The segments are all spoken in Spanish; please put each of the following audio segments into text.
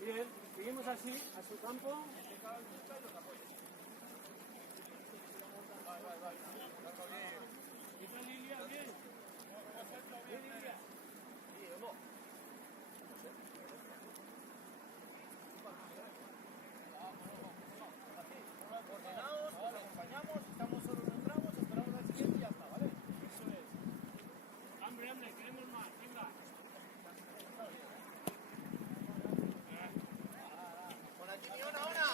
Bien, seguimos así, a su campo. ¿Está Lilia? Bien. Bien, Lilia. Ordenados, nos acompañamos, estamos solo en un tramo, esperamos al siguiente y ya está, ¿vale? Eso es. Hambre, hambre, queremos más. Venga. Con aquí ni una hora.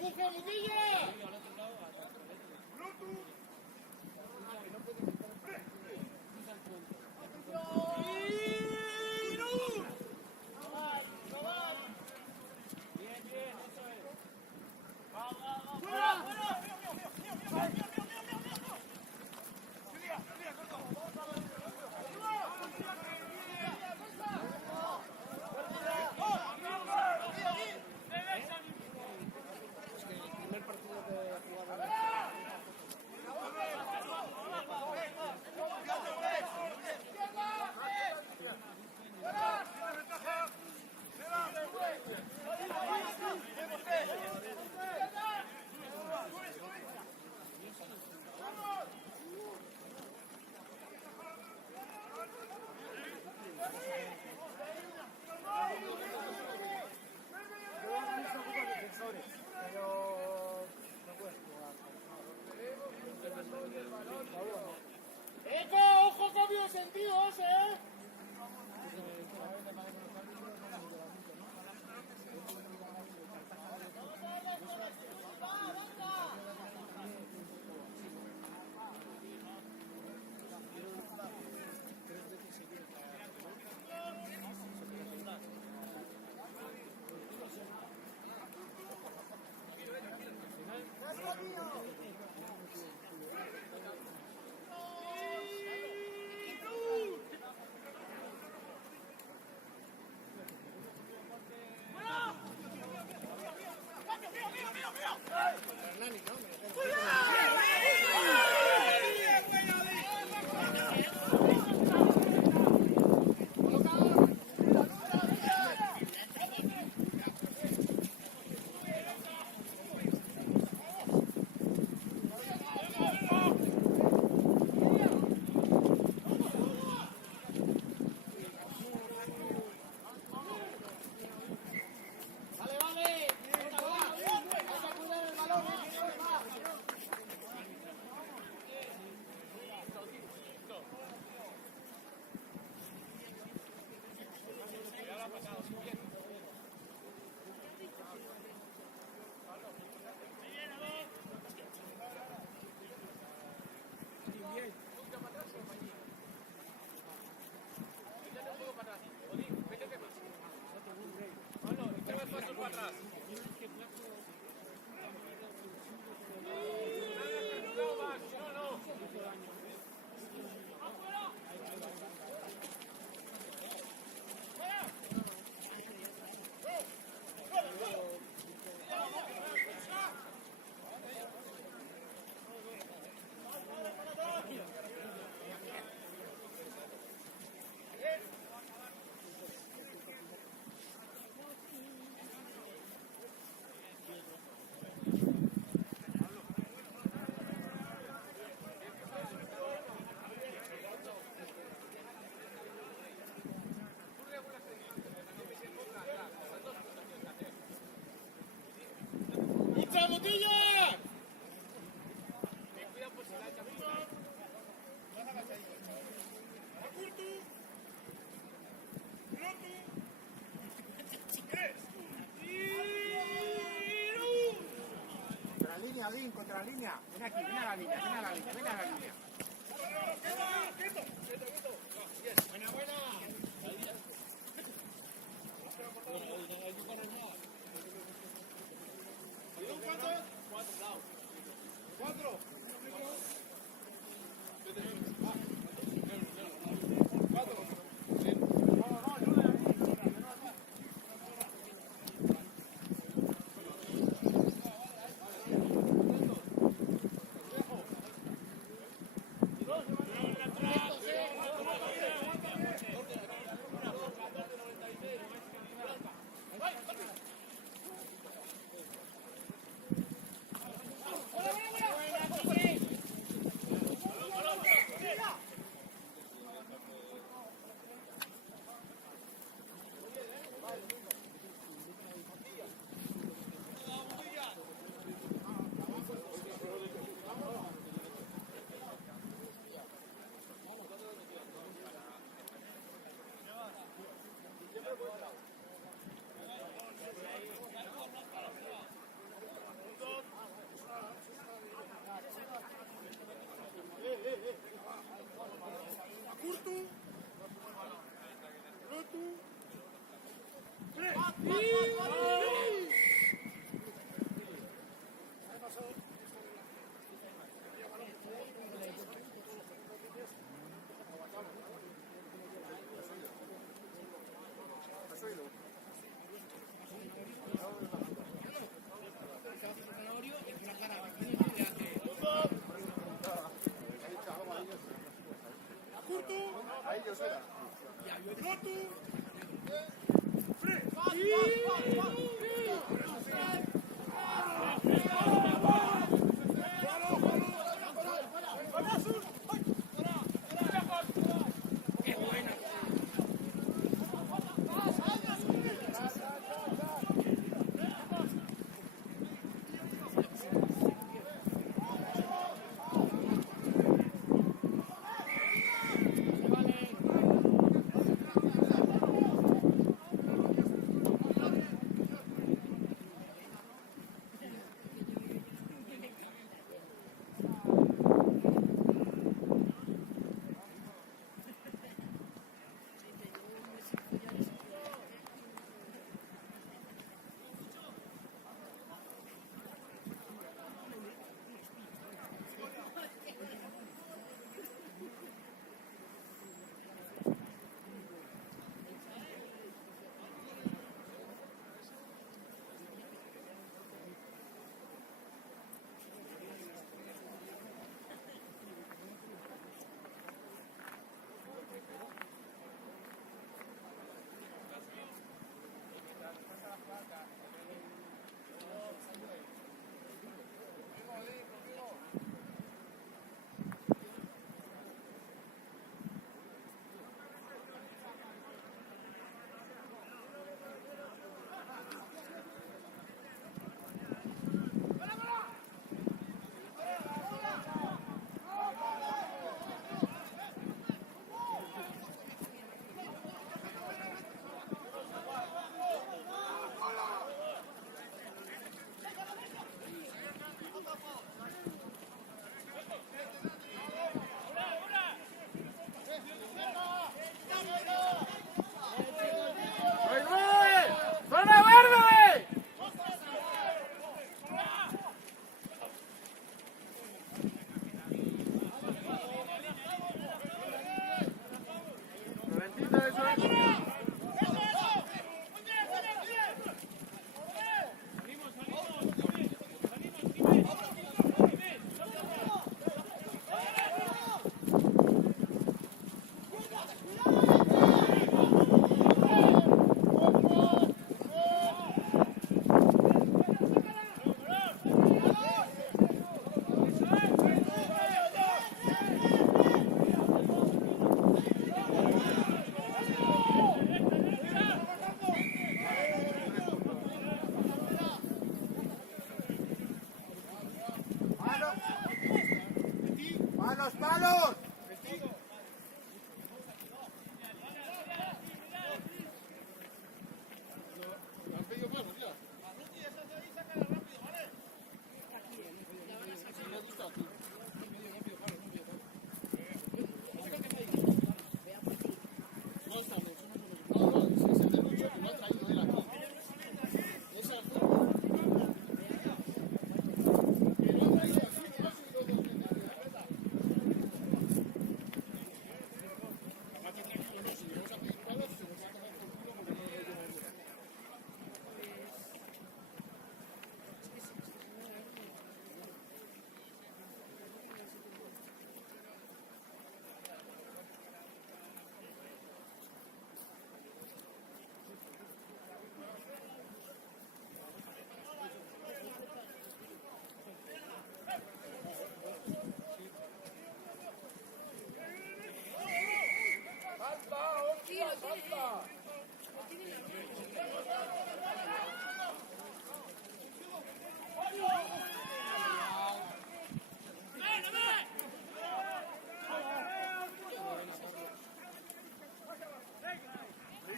¡Busca, Munilla! contra la línea. Ven aquí, ven a la línea, ven a la línea, ven a la línea. Cuatro.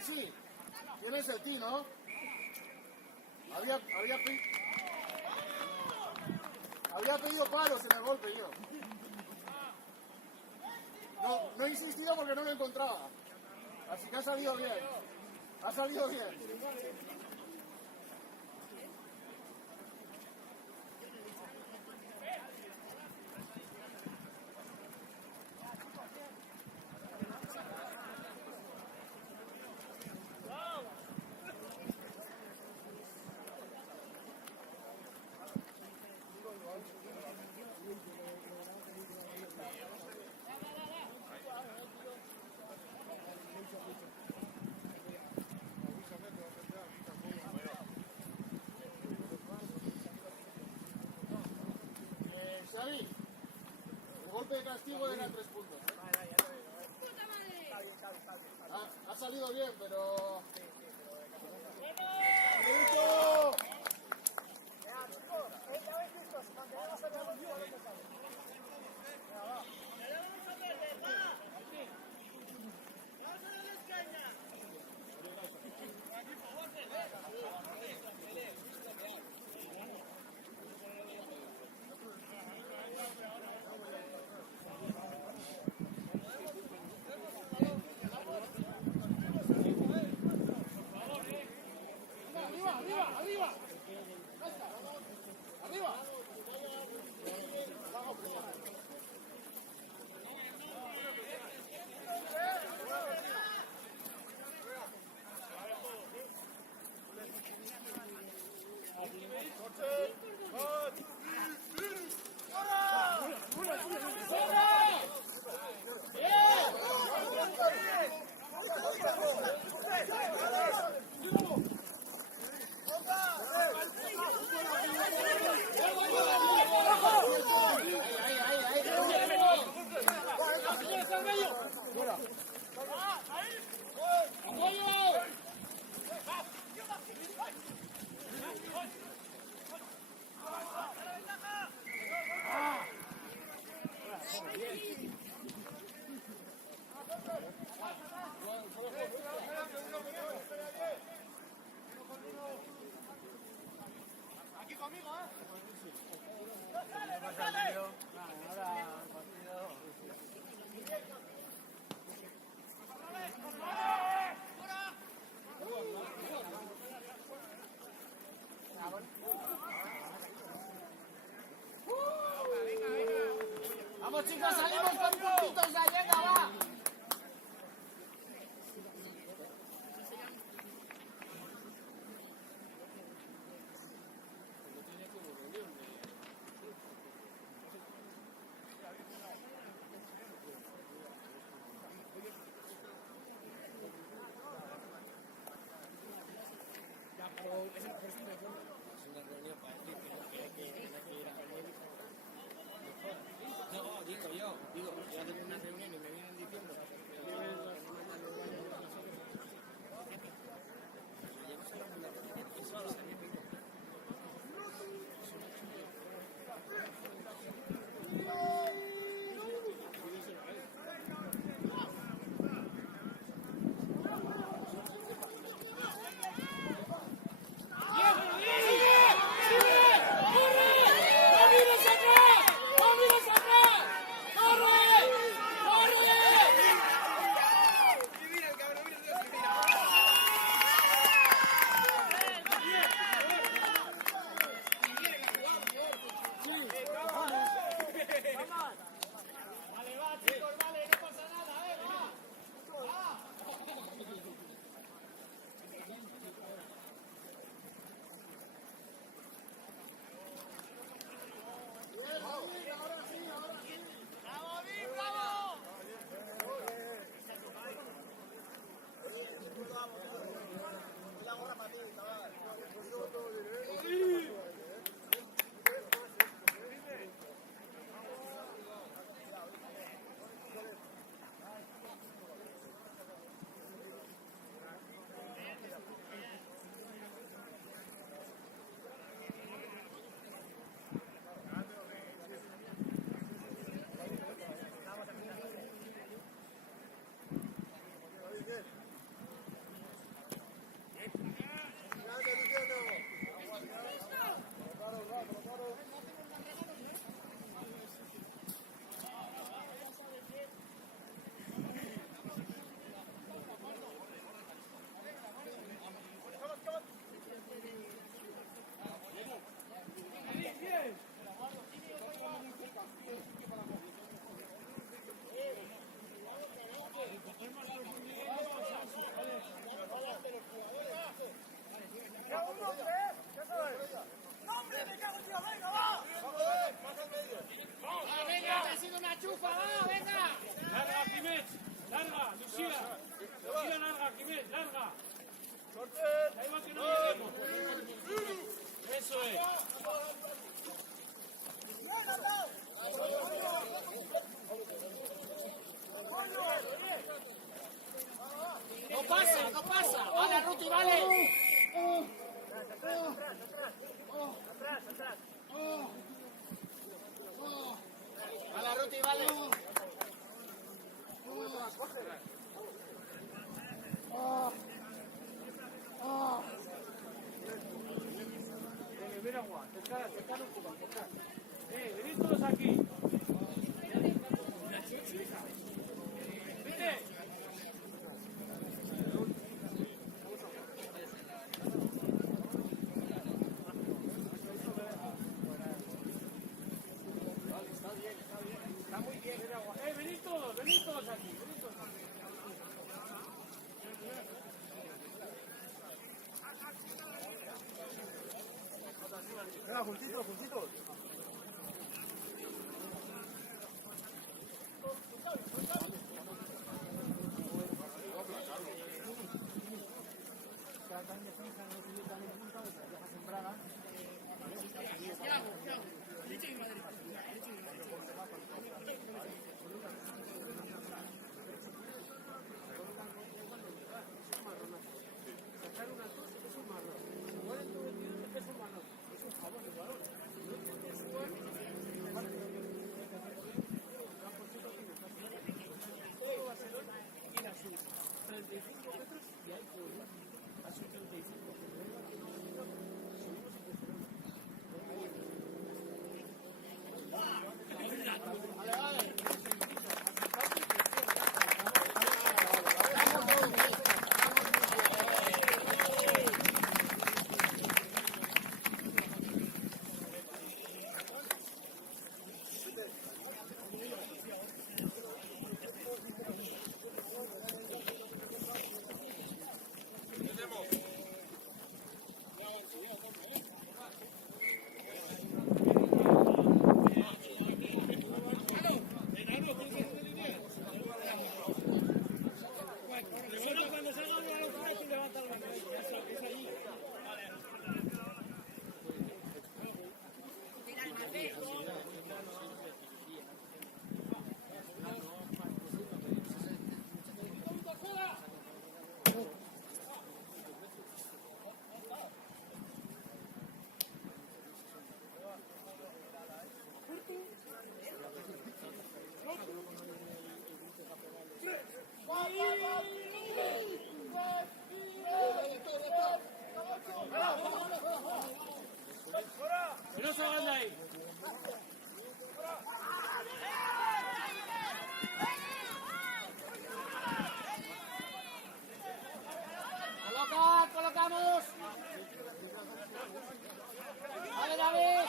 Sí, tienes el ti, ¿no? Había pedido palos en el golpe yo. No he insistido porque no lo encontraba. Así que ha salido bien. Ha salido bien. Xavi, el golpe de castigo era 3 puntos. Ha salido bien, pero... ¡Minuto! Vamos chicos, salimos con puntitos ya, venga, va. No, digo yo, Siga. Siga larga, Jiménez, larga. Da igual que no lleguemos. Eso es. No pasa, no pasa. Vale, Ruti, vale. Vale, Ruti, vale. Mira, Juan, cercar un poco, cercar. Venid todos aquí. Vete. Venid todos aquí, venid todos aquí. Venga, juntitos, juntitos. Que no salgan de ahí. Colocamos. Vale, David.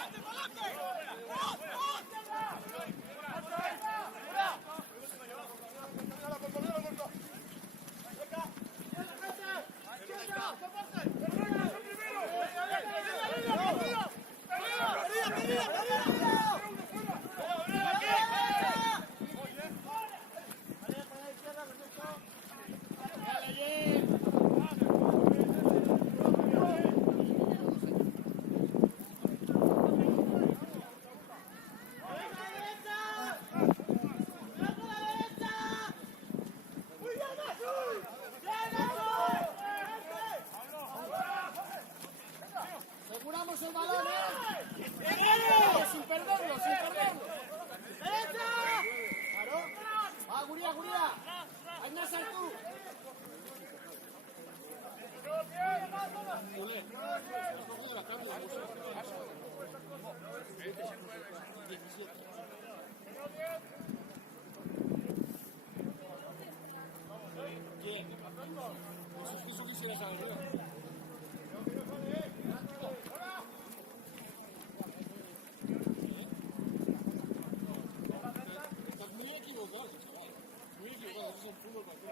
Aseguramos el balón, sin perderlo, sin perderlo. Claro. Va, Guría, Guría. Hay más al tú. ¿Quién? Eso quisiera saber. Estás muy equivocado, chaval. Muy equivocado, eso es el fútbol para ti.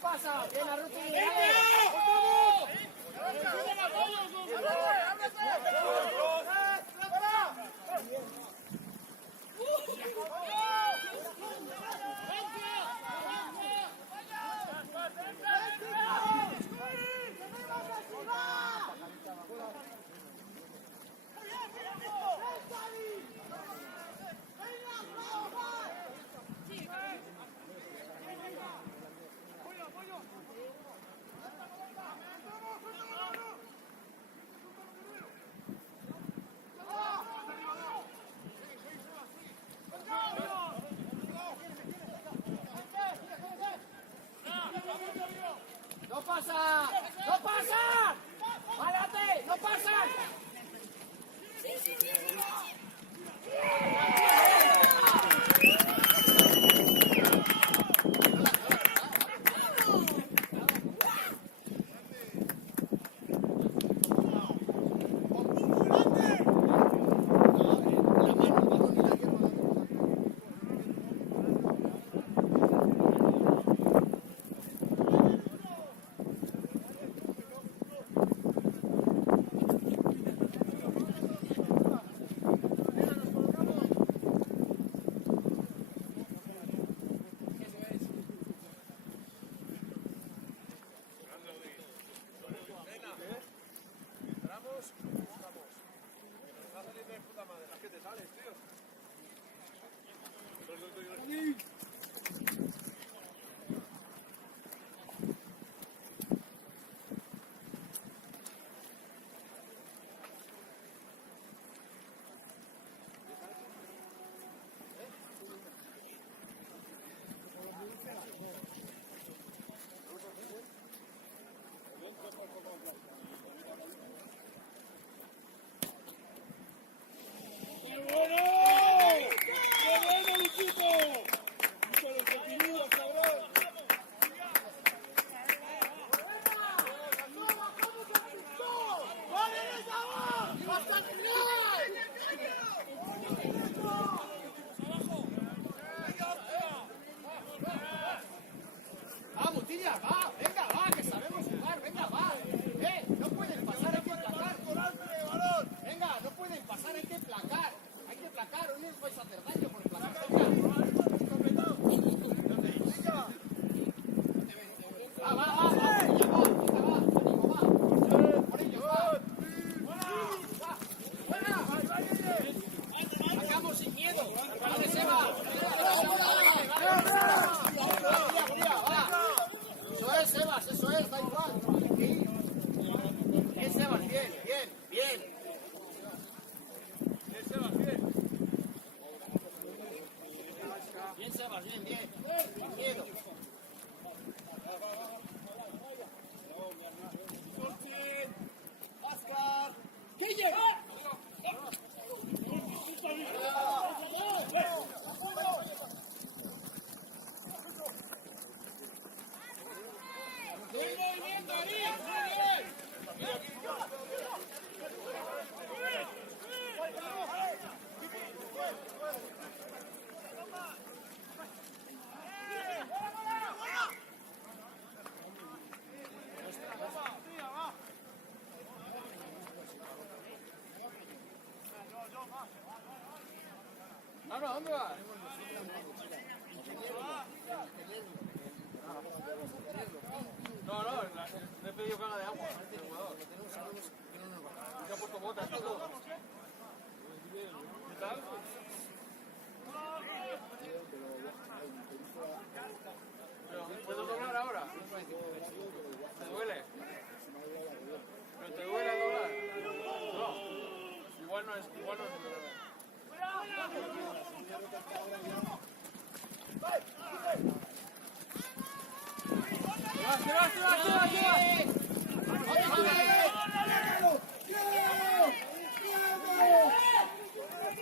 pasa. Bien, Arruti. ¡No pasa! ¡No pasa! ¡Párate! ¡No pasa! ¡Vamos, Tilla! ¡Va! ¡Venga, va! ¡Que sabemos jugar! ¡Venga, va! ¡No pueden pasar! ¡Hay que placar! ¡Venga! ¡No pueden pasar! ¡Hay que placar! ¡Hay que placar! ¡Hoy os vais a hacer daño por el placar! ¡Venga! ¡Va, va, va! ¡Va! ¡Tilla, va! ¡Venga, va! ¡Ánimo, va! ¡Por ellos, va! ¡Va! ¡Buena! ¡Sacamos sin miedo! ¡Vale, Seba! Eso es, Sebas, eso es, da igual. Bien, Sebas, bien, bien, bien. Bien, Sebas, bien. Bien, Sebas, bien, bien. Sin miedo. Oscar. ¡Guille! No, ¿dónde vas? No, le he pedido caga de agua. Se ha puesto botas y todo. ¿Qué tal? ¿Puedo doblar ahora? ¿Te duele? ¿Pero te duele doblar? No. Igual no es el dolor.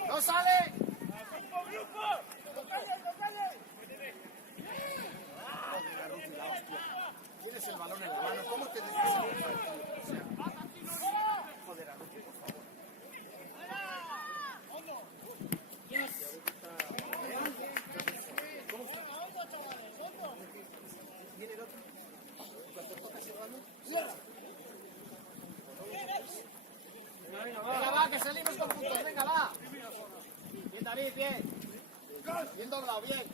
¡No sale! Tienes el balón en la mano, ¿cómo te dices? Joder, Arruti, por favor. ¿Viene el otro? Cierra. Venga, va, que salimos con puntos. Venga, va. Bien, David, bien. Bien doblado, bien.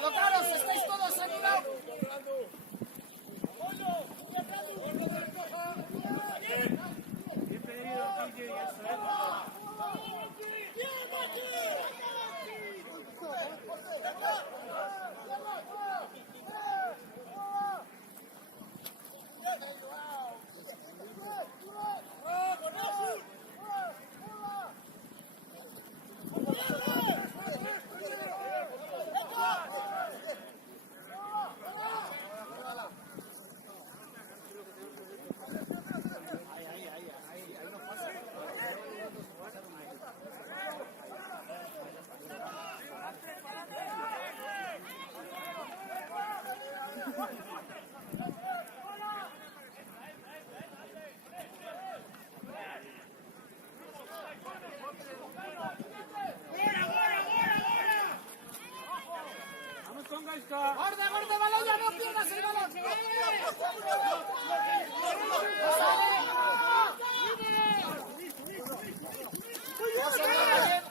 Colocaros, estáis todos animados. Bien pedido, Guille, eso es. Vamos con Gaisca. Guarda, balón, ya no pierdas el balón.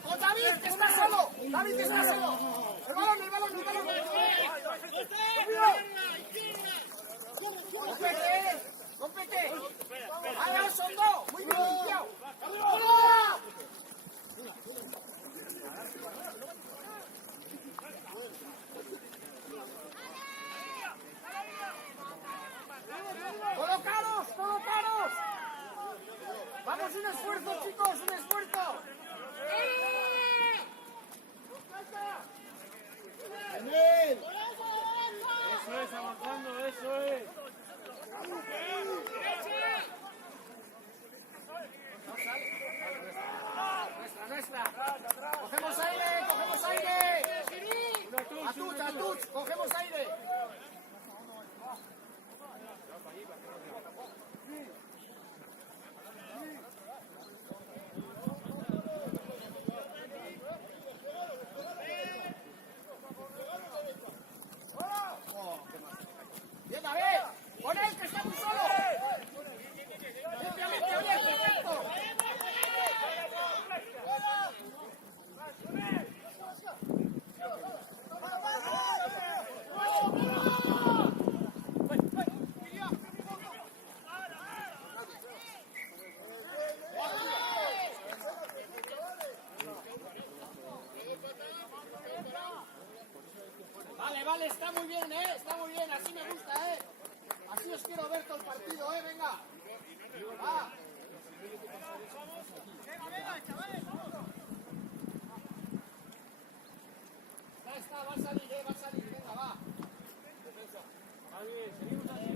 Con David, que está solo. David, que está solo. El balón. Compete. Ahí son dos. Muy bien limpiado. ¡Colocaros! ¡Vamos, un esfuerzo, chicos! ¡Un esfuerzo! Eso es, avanzando, eso es. Nuestra. Cogemos aire. Atuch, cogemos aire. Bien, David. Con él, que está muy solo. Limpia, perfecto. Vale, está muy bien, así me gusta, así os quiero ver todo el partido, venga. Va. Venga, chavales, vamos. Está, va a salir, venga, va. Va bien, seguimos así.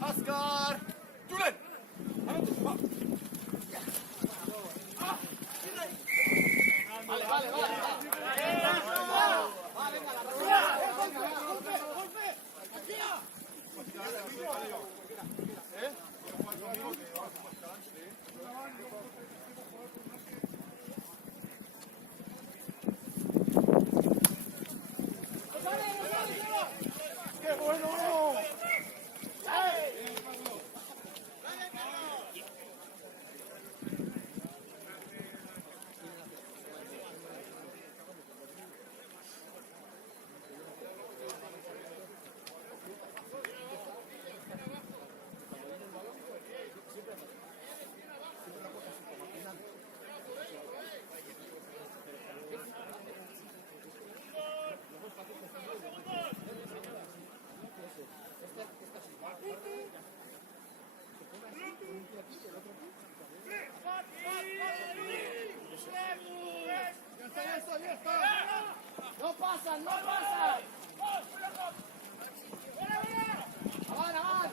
Oscar! Julen! Vale, vale, vale. ¡Qué bueno! ¡No pasan, no pasan! ¡Avan, avan!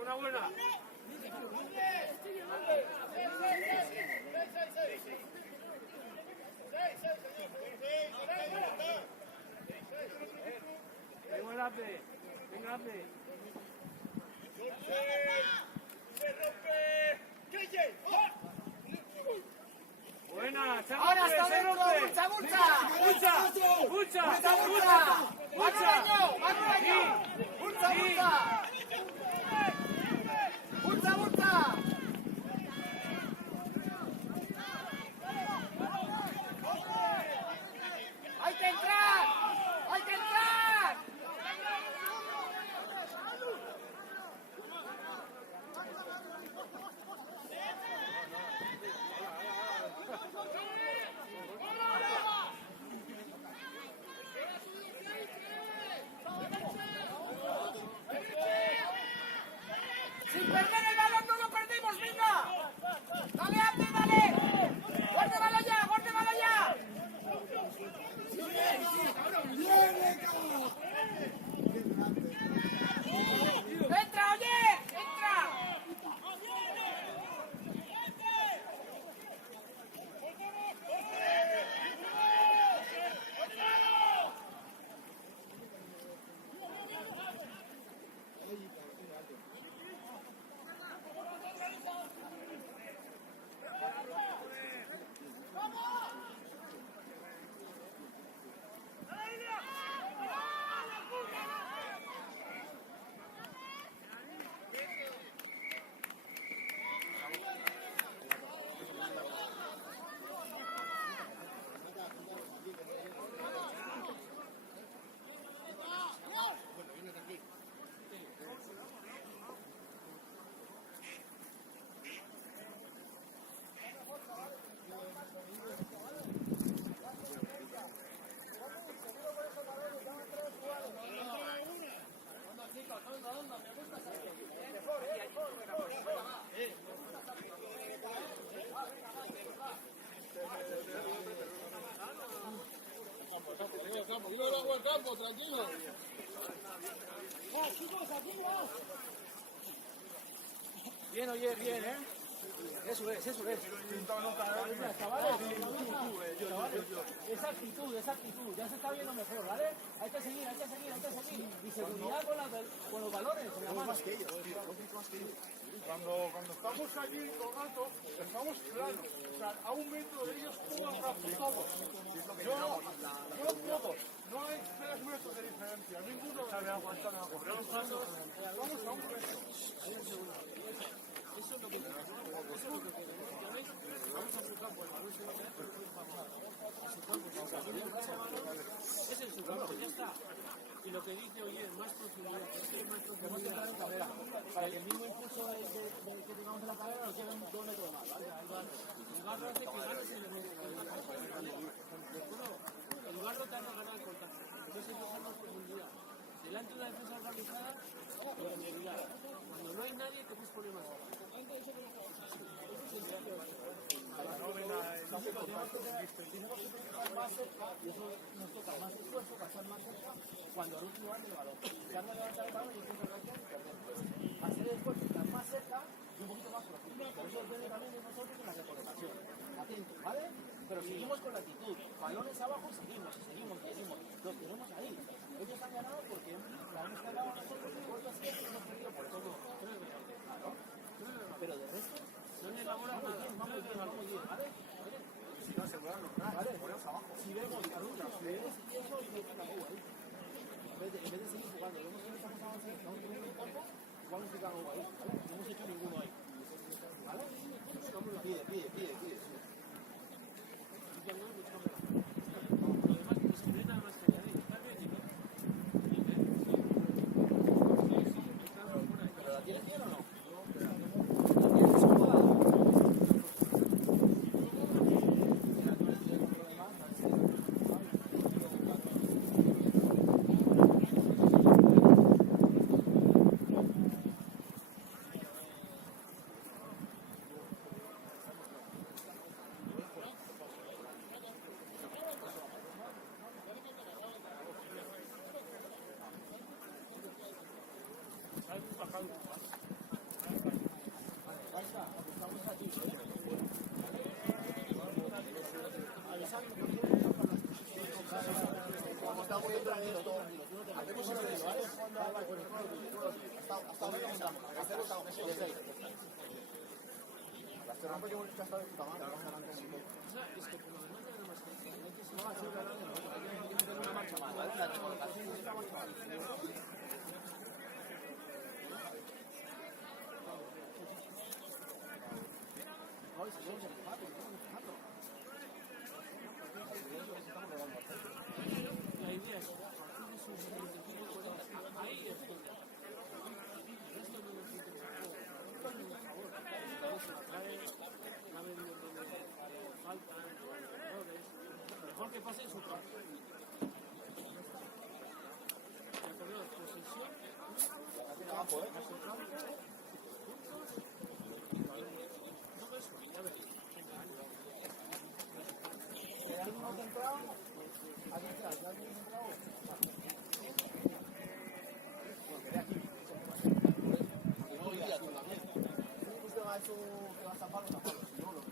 Una buena. Venga, venga, buena, Ahora está dentro, Burcha, Burcha. Burcha. Burcha, Macraño, Macraño. Burcha, Burcha. Burcha, Burcha. ¡Hay que entrar! ¡Hay que entrar! Tiro el agua al campo, tranquilo. Chicos, aquí ya. Bien, oye, bien, ¿eh? Eso es. Chavales, esa actitud, ya se está viendo mejor, ¿vale? Hay que seguir. Y seguridad con los valores en la mano. Cuando estamos allí todo el rato, estamos planos. O sea, a 1 metro de ellos todo el rato, todos. Yo todos. No hay 3 metros de diferencia. Ninguno sabe aguantar nada. Vamos a 1 metro. Es en su campo, ya está. Y lo que dice, oye, más profundidad. Tenemos que entrar en carrera, para que el mismo impulso que tengamos en la carrera nos lleve 2 metros más, ¿vale? El barro hace que ganes en el medio. El barro te hace ganar el contacto. Entonces hay que dejar más profundidad. Delante de una defensa organizada, profundidad. Cuando no hay nadie, te puedes poner más. Tenemos que estar más cerca, y eso nos toca más esfuerzo para estar más cerca cuando al último año el balón. Darle a levantar el balón y después arrancar y perder. Hacer el esfuerzo, estar más cerca y un poquito más profundo. Por eso depende también de nosotros en la recolocación. Atentos, ¿vale? Pero seguimos con la actitud. Balones abajo, seguimos. Los tenemos ahí. Ellos han ganado porque la hemos ganado nosotros y nosotros hemos perdido por todo. Claro. Pero de resto, no le elaboran nada. Vamos bien, ¿vale? Vale, si vemos la ruta, si vemos eso y no está ahí. En vez de seguir jugando, vemos que estamos avanzando, estamos poniendo un campo, igual nos quedamos ahí, ¿vale? No hemos hecho ninguno ahí. ¿Vale? Pide. Lo demás, disciplina más que añadir. Está bien, ¿Pero la tienes bien o no? ¿La tienes jugada? la idea es ahí es mejor que pase en su campo. ¿Alguno que ha entrado? ¿Alguien que ha entrado? Usted va a eso que va a taparlo, no lo que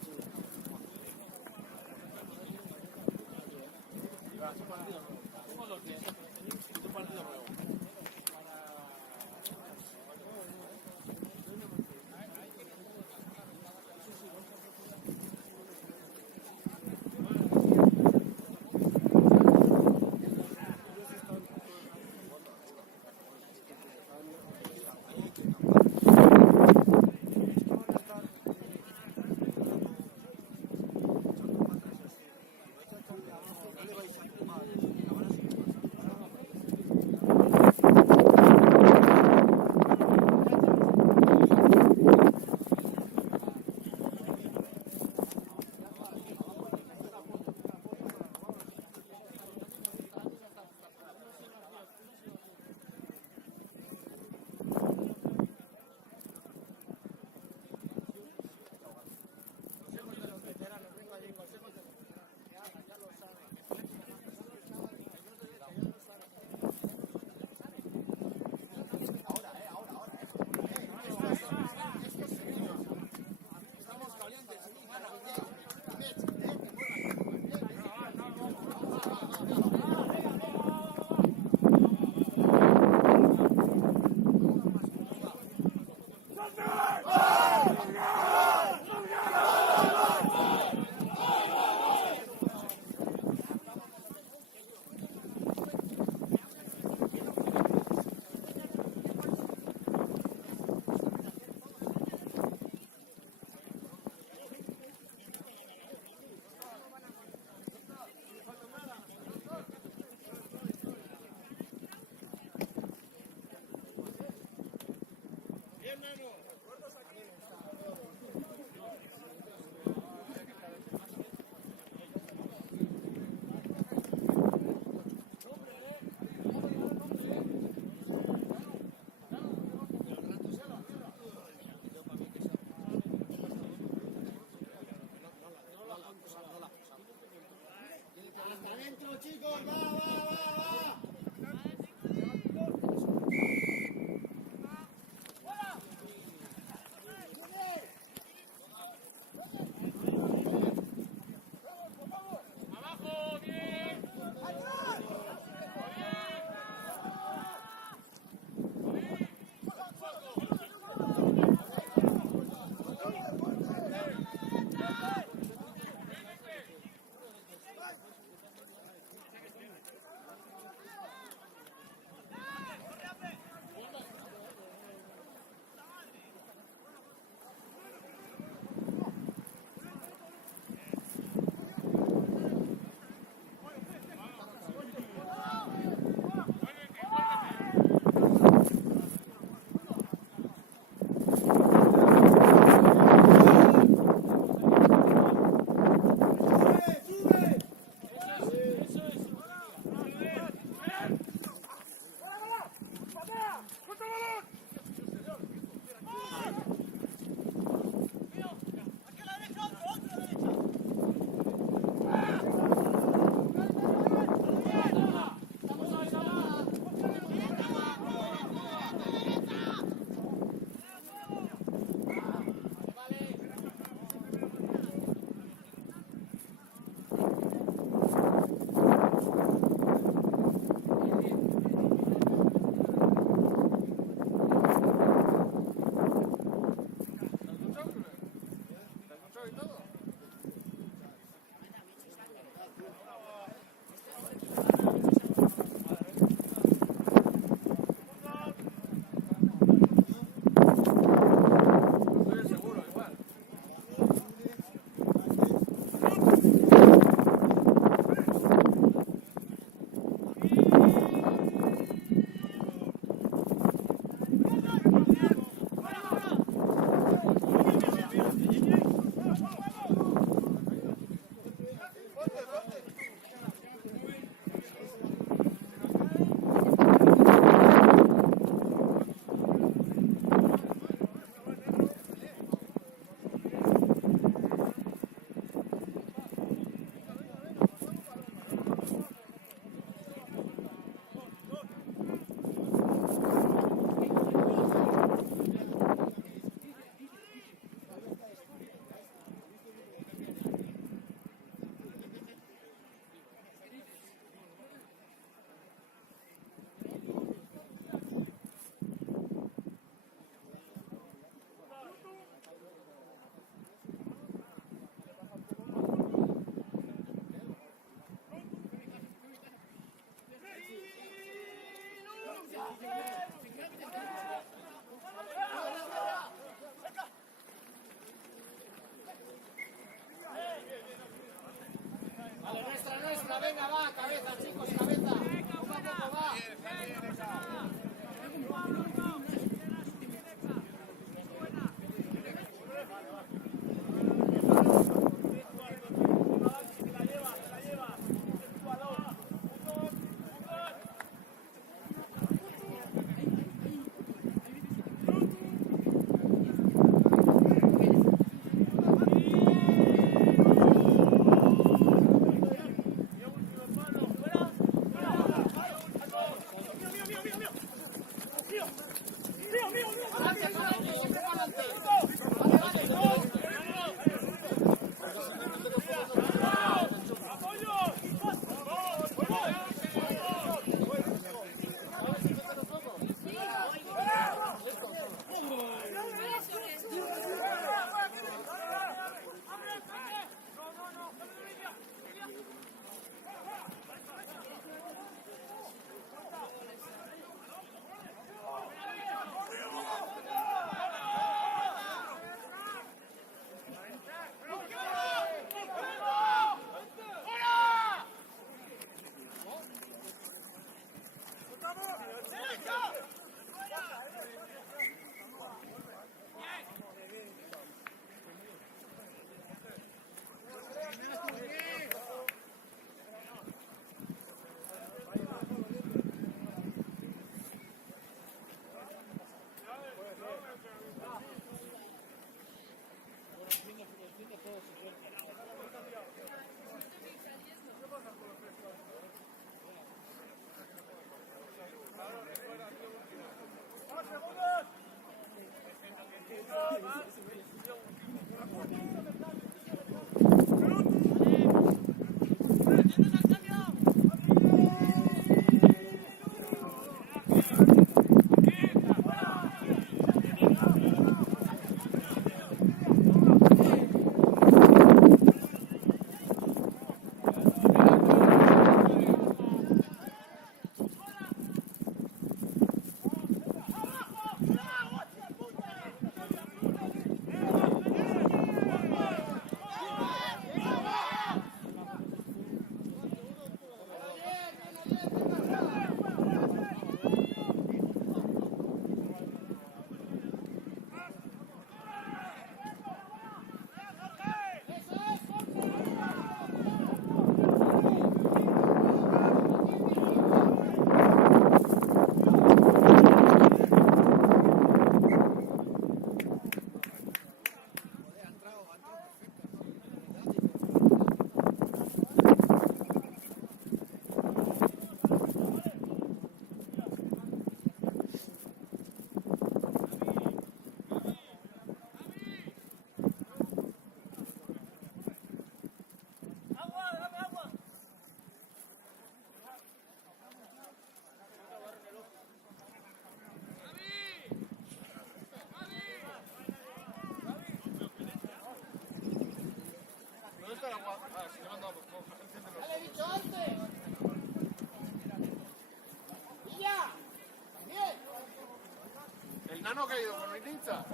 no, que ha ido con mi tinta.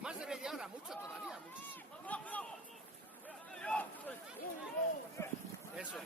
Más de media hora, mucho todavía, muchísimo. Eso es.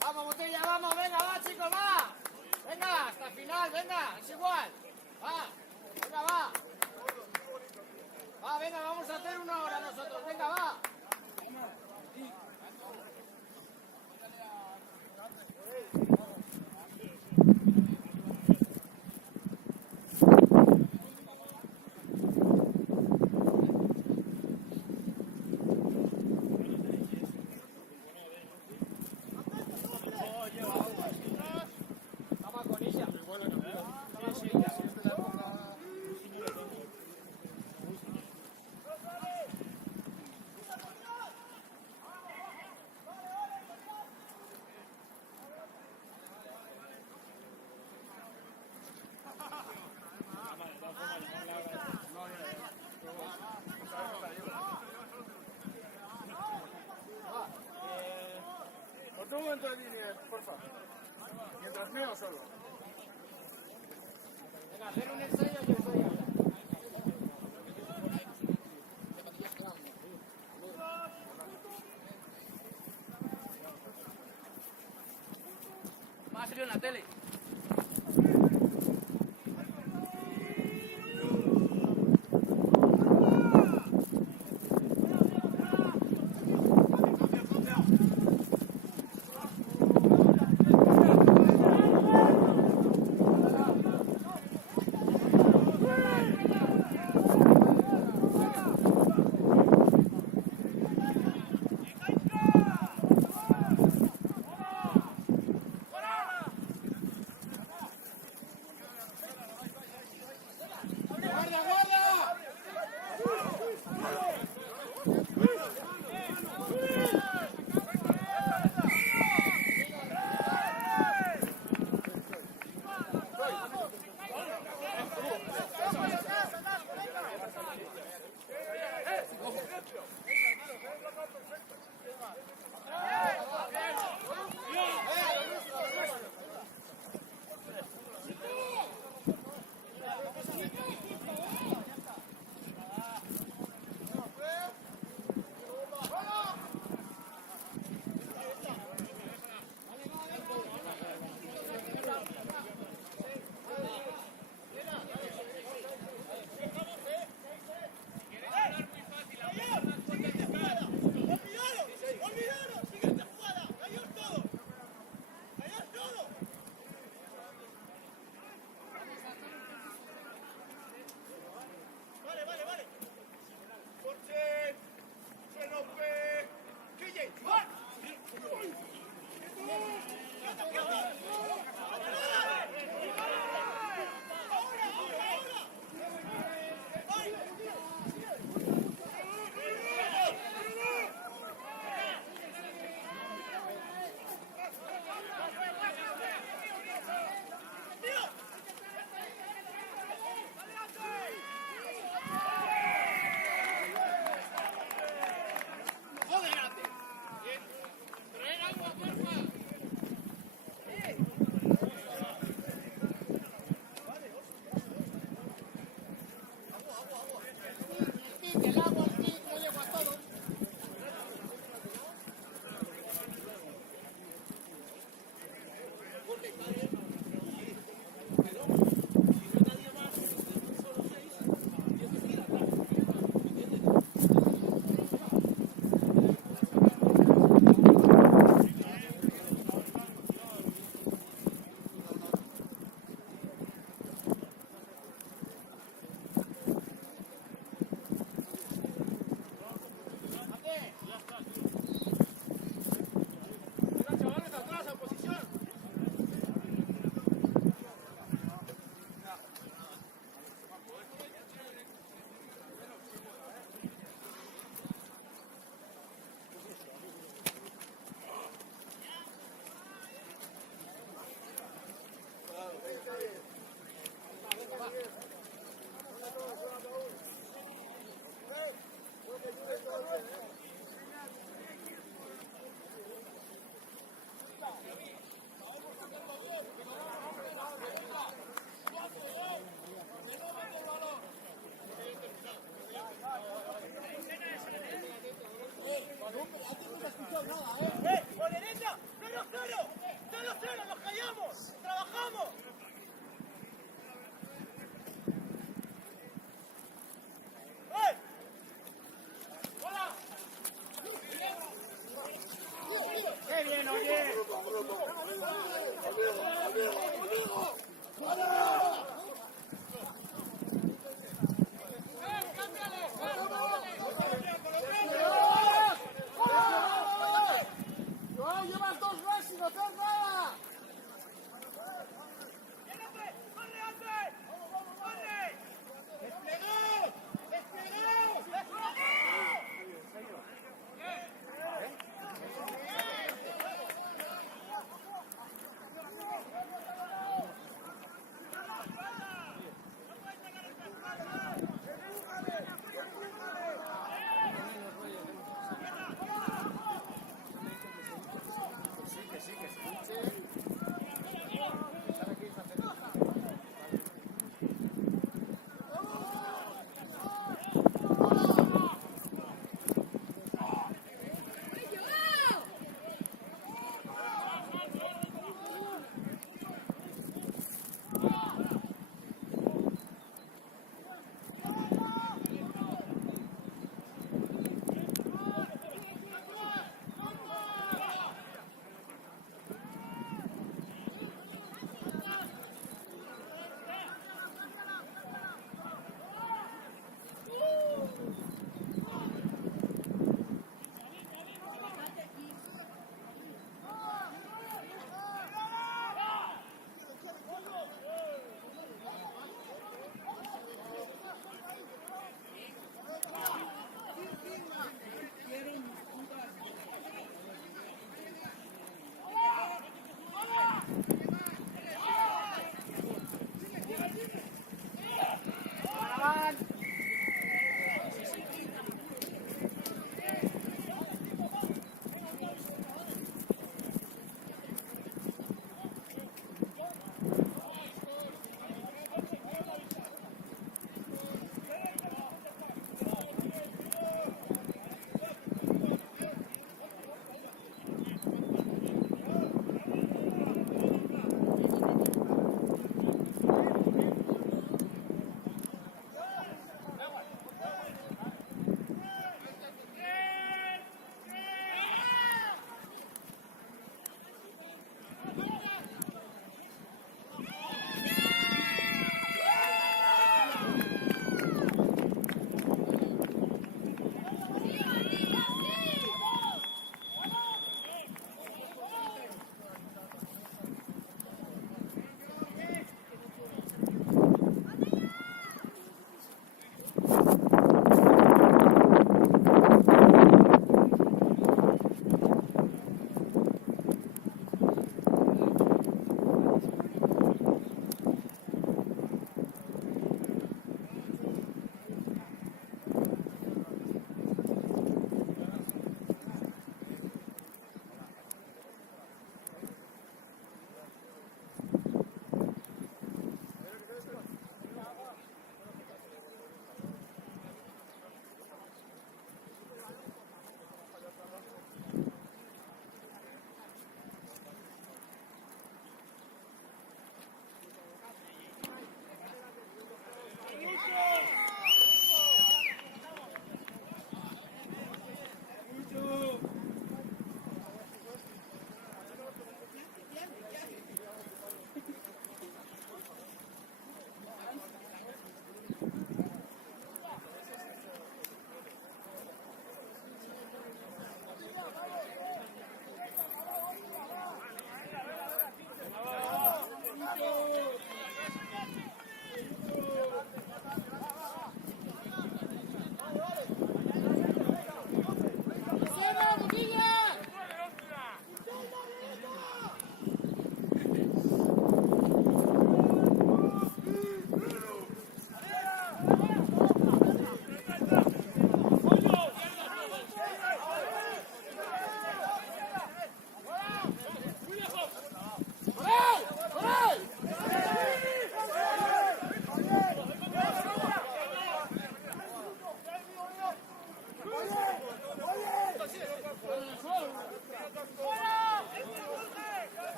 Vamos, Botella, vamos, venga, va, chicos, va. Venga, hasta el final, venga, es igual. Va, venga, va. Va, venga, vamos a hacer una hora nosotros, venga, va. porfa. Mientras meo solo. Venga, hacer un ensayo y ensayo. Va a salir en la tele.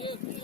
Venga,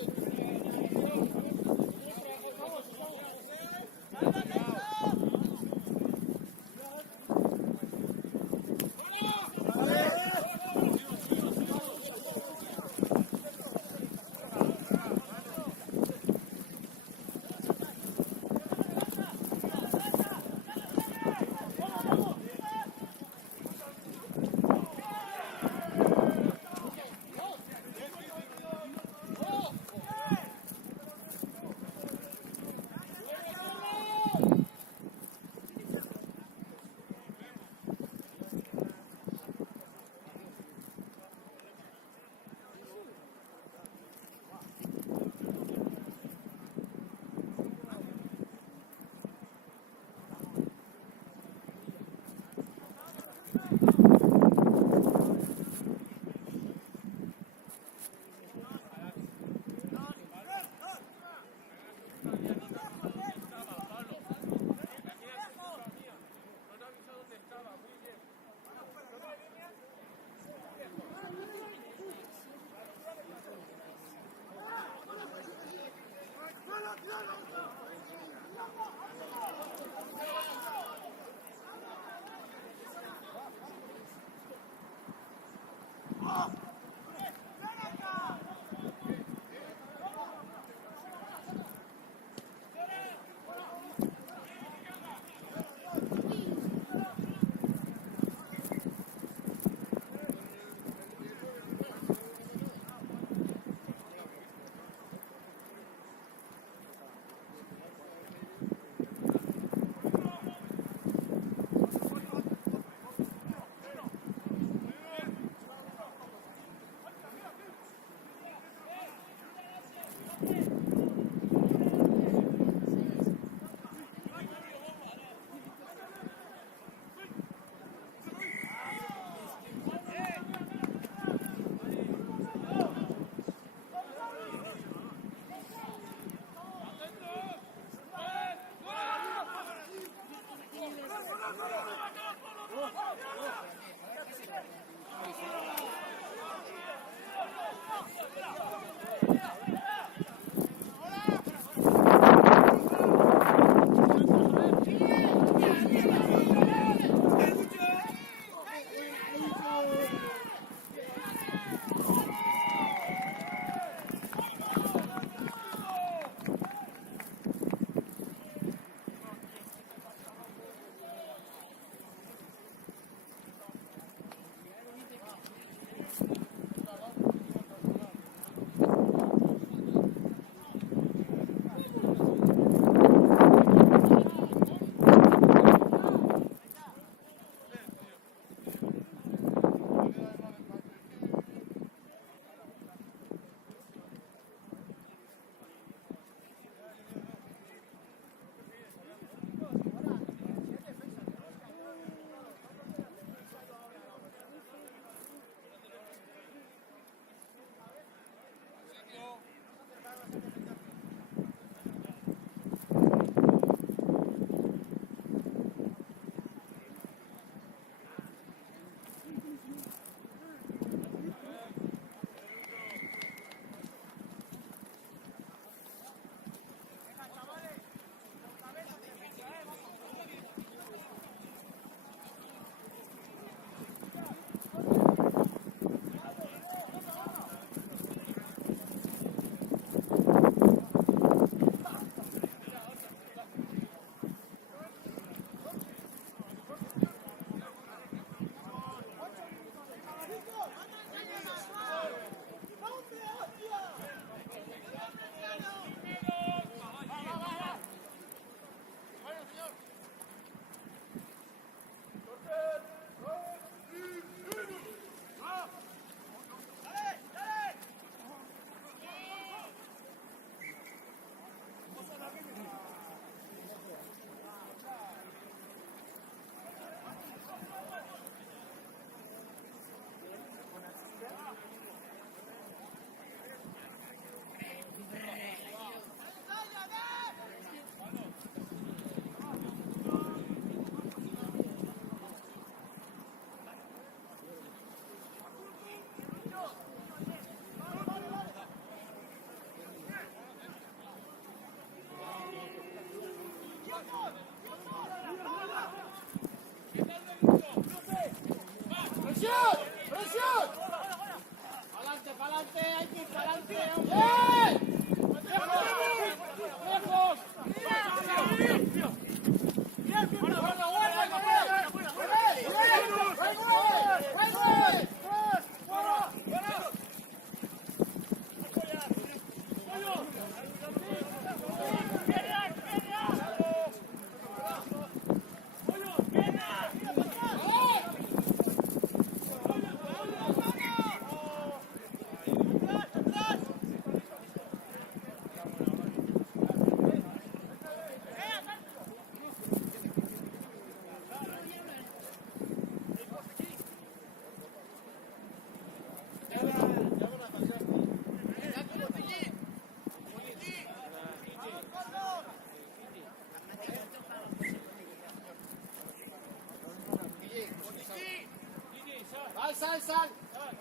Sal, sal.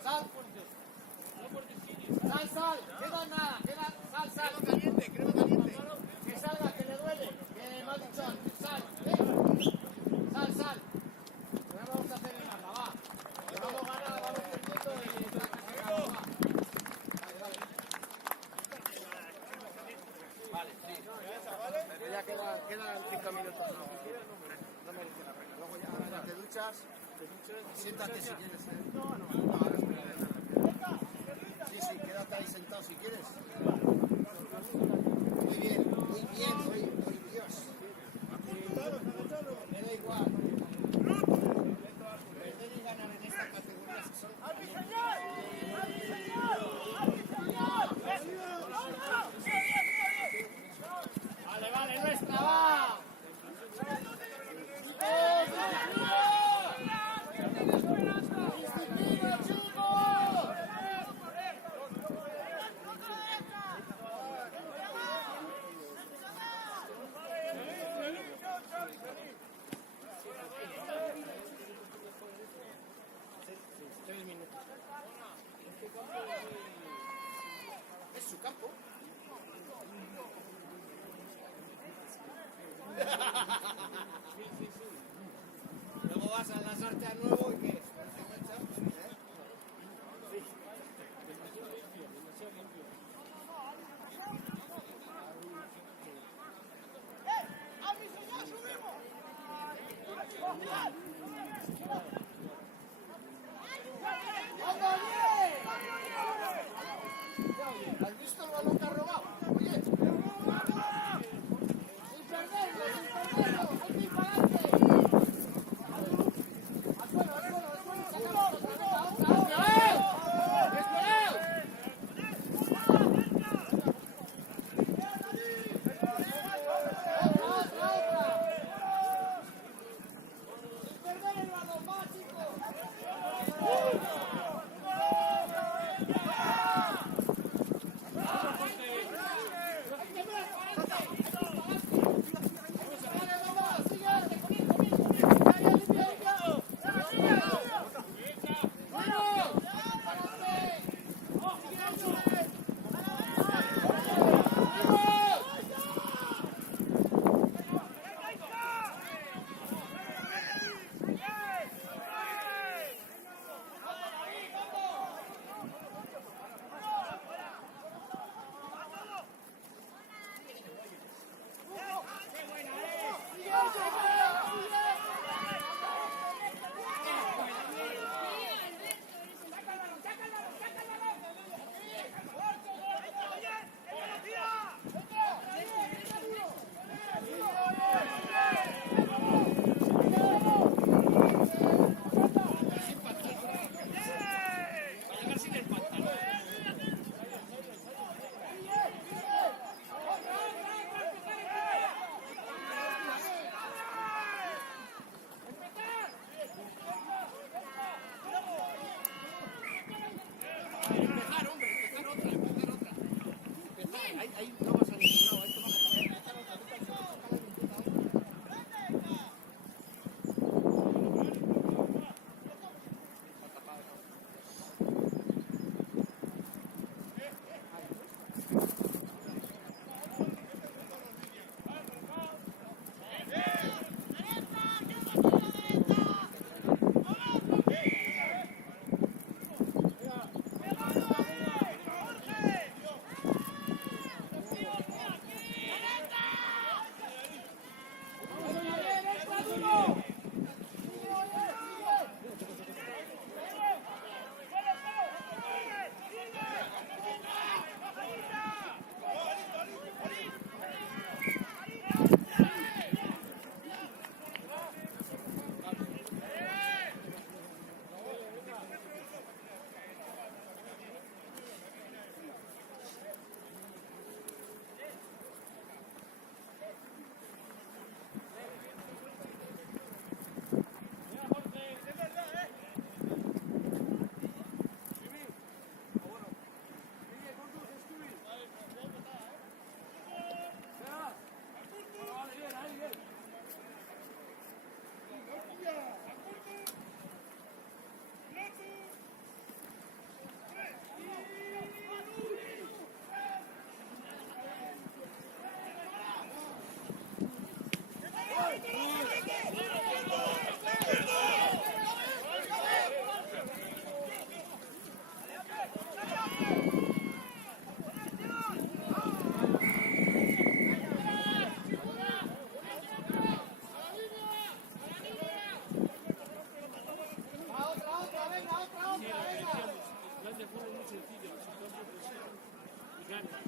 Sal. Sal, sal. Queda nada. Sal, sal. Crema caliente. Que salga, que le duele. Que me ha dicho antes. Sal. Sal. No vamos a hacer nada, va. Que vamos a ganar, vamos perdiendo y va. Vale, sí. Pero ya quedan 5 minutos. No merece la pena. Luego ya te duchas. Siéntate si quieres. Ahora espera. Sí, quédate ahí sentado si quieres. Muy bien, hoy Dios. Me da igual. Perder y ganar en esta categoría si son... Vale, nuestra, va. Es su campo. Luego vas a enlazarte a nuevo y que... ¿Has visto el balón que ha robado? Oye, sin perderlo, aquí para adelante. Al suelo, sacamos otra vez, otra. Sin perder el balón, va, chicos. plan de juego es muy sencillo, si toma presión y gana.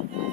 ¡Venga!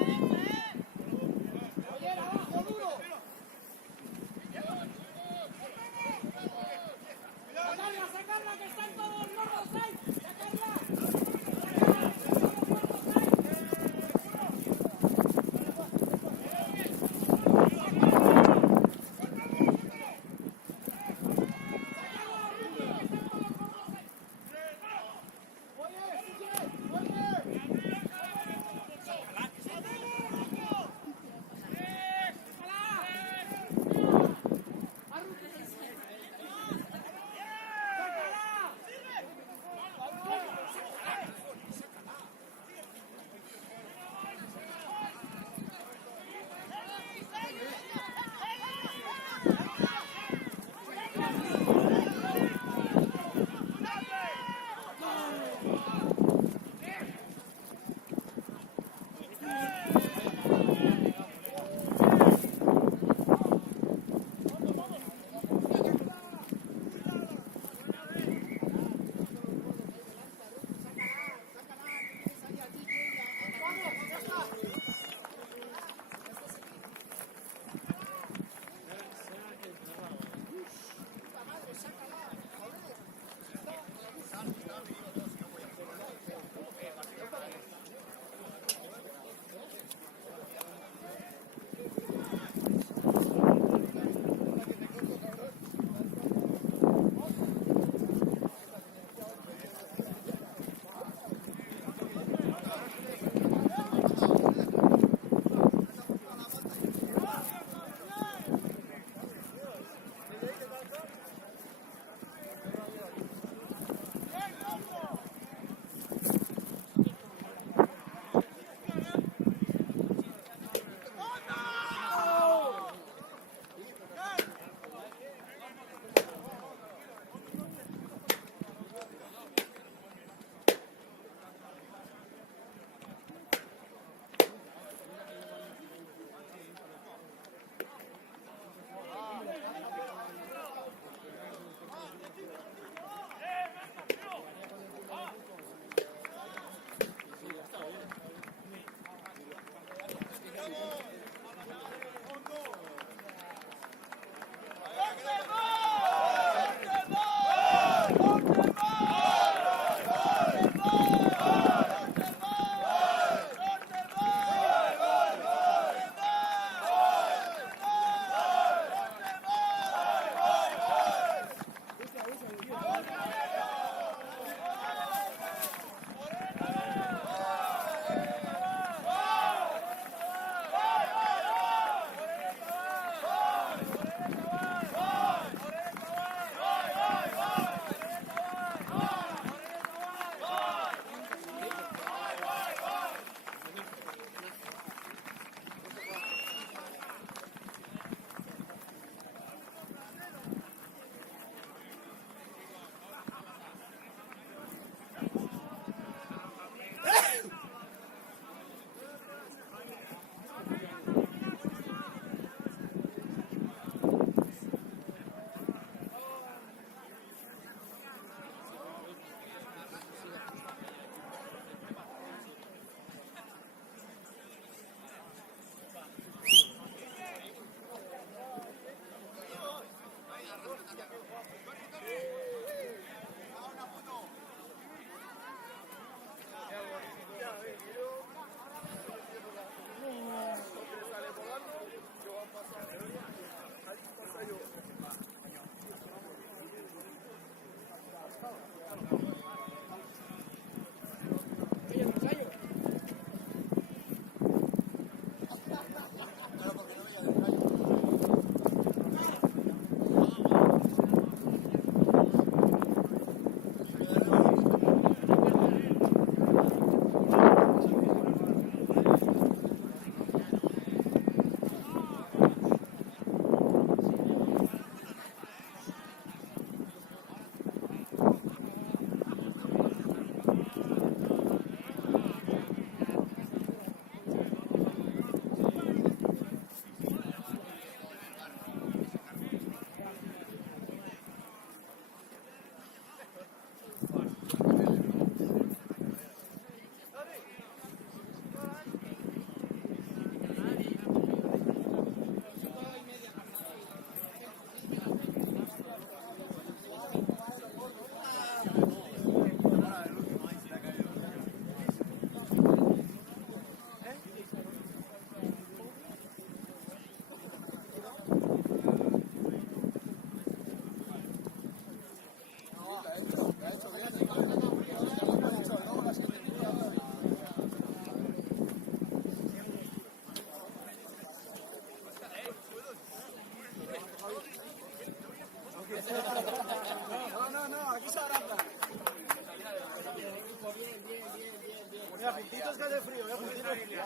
Juntitos que hace frío, juntitos frío.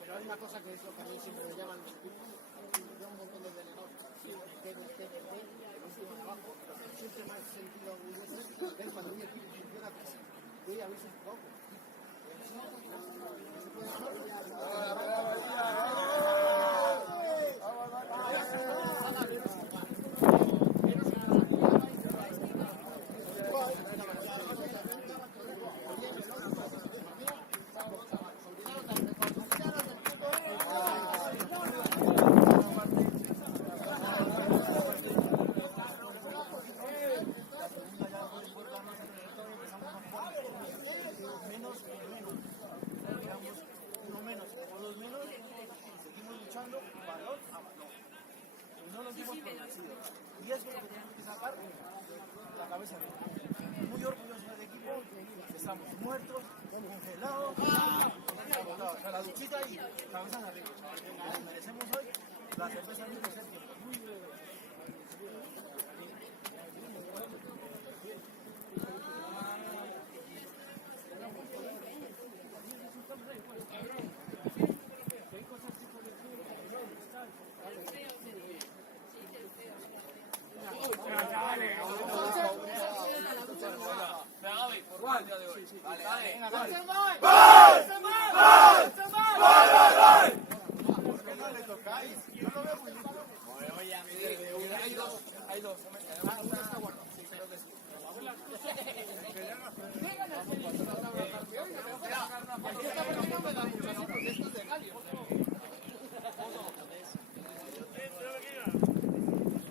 Pero hay una cosa que es lo que a mí siempre me llaman un montón de delegados el último de abajo, siempre me ha sentido orgulloso es cuando un equipo funciona así. Hoy a veces poco. Y eso es lo que tenemos que sacar la cabeza. Muy orgullosos del equipo, estamos muertos, congelados, o sea, la duchita y cabezas arriba. Merecemos hoy la cerveza del tercer tiempo.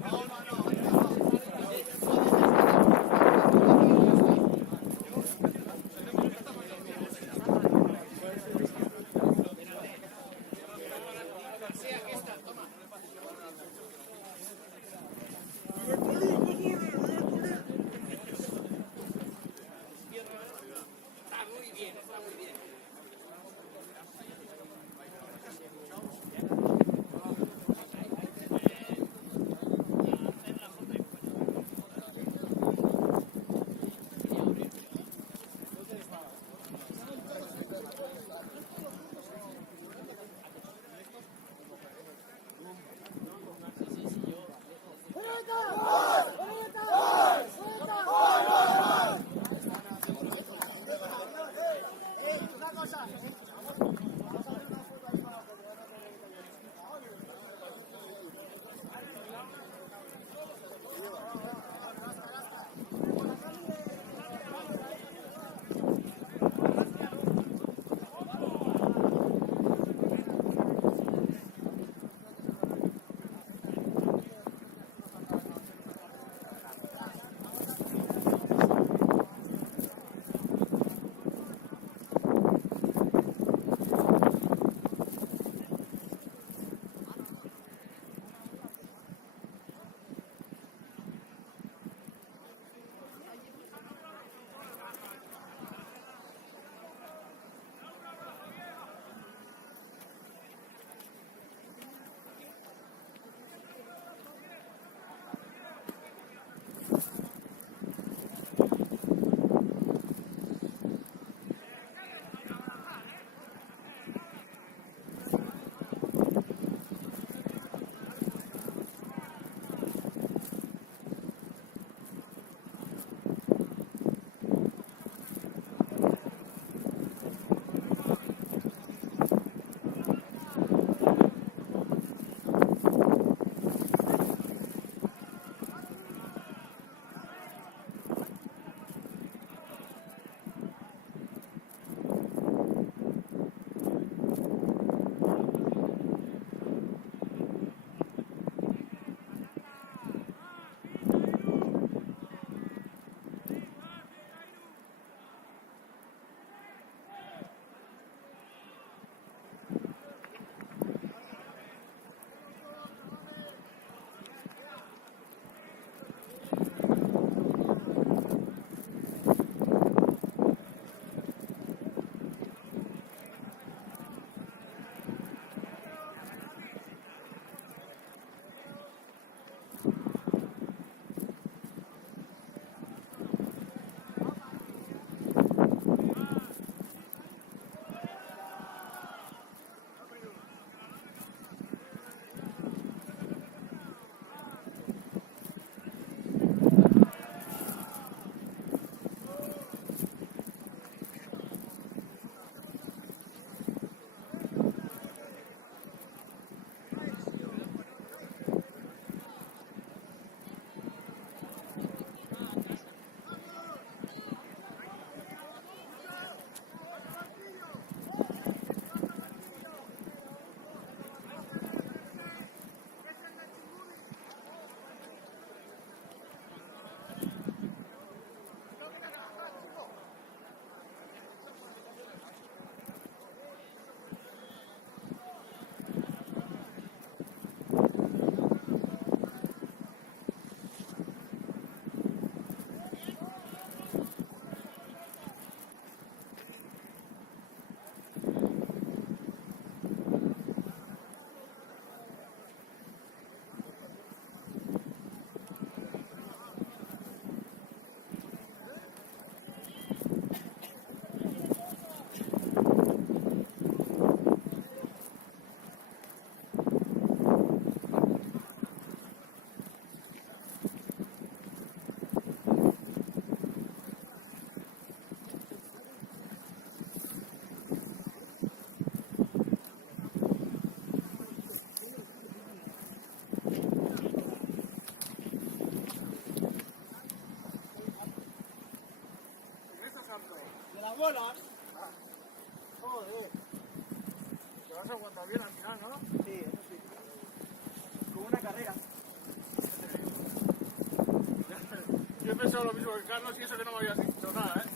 ¡Vamos! bolas. Joder. Te vas a aguantar bien al final, ¿no? Sí, eso sí. Como una carrera. Yo he pensado lo mismo que Carlos y eso que no me habías dicho nada, ¿eh?